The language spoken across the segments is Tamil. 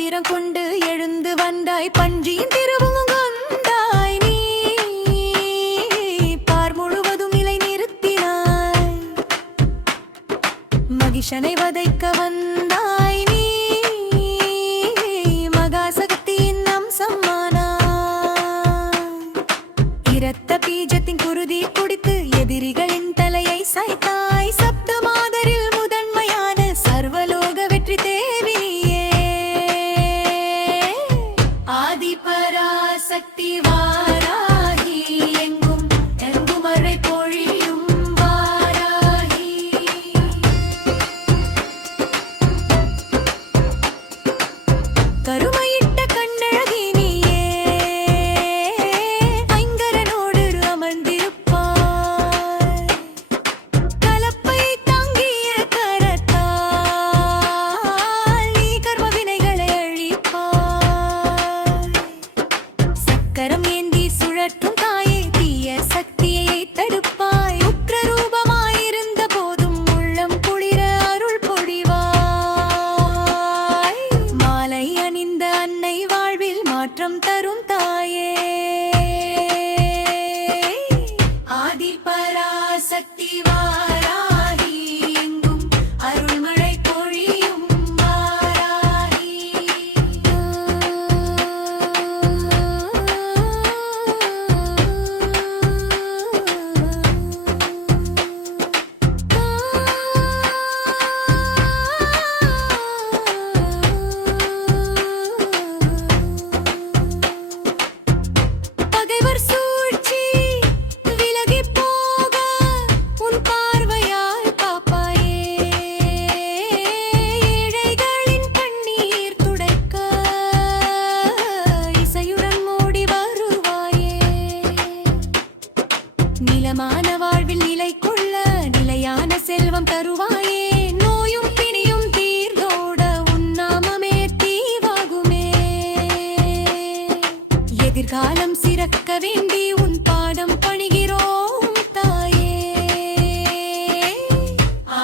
ஆத்திரம் கொண்டு எழுந்து வந்தாய் பன்றியின் திருவுங்கும் கொண்டாய் நீ. பார் முழுவதும் நிலை நிறுத்தினாய். மகிஷனை வதைக்க வந்தாய் நீ. மகாசக்தியின் அம்சமானாய் இரத்த ശക്തിവാൻ சக்கரம் ஏந்தி சுழற்றும் தாயே தீய சக்தியை தடுப்பாய். உக்ர ரூபமாயிருந்த போதும் உள்ளம் குளிர அருள் பொழிவாய். மாலை அணிந்த அன்னை வாழ்வில் மாற்றம் தரும் தாயே. ஆதிபராசக்தி வாராகி நிலமான வாழ்வில் நிலை கொள்ள நிலையான செல்வம் தருவாயே. நோயும் பிணியும் தீர்ந்தோட உன்னாமமே தீவாகுமே. எதிர்காலம் சிறக்க வேண்டி உன் பாடம் பணிகிறோம் தாயே.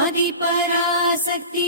ஆதிபராசக்தி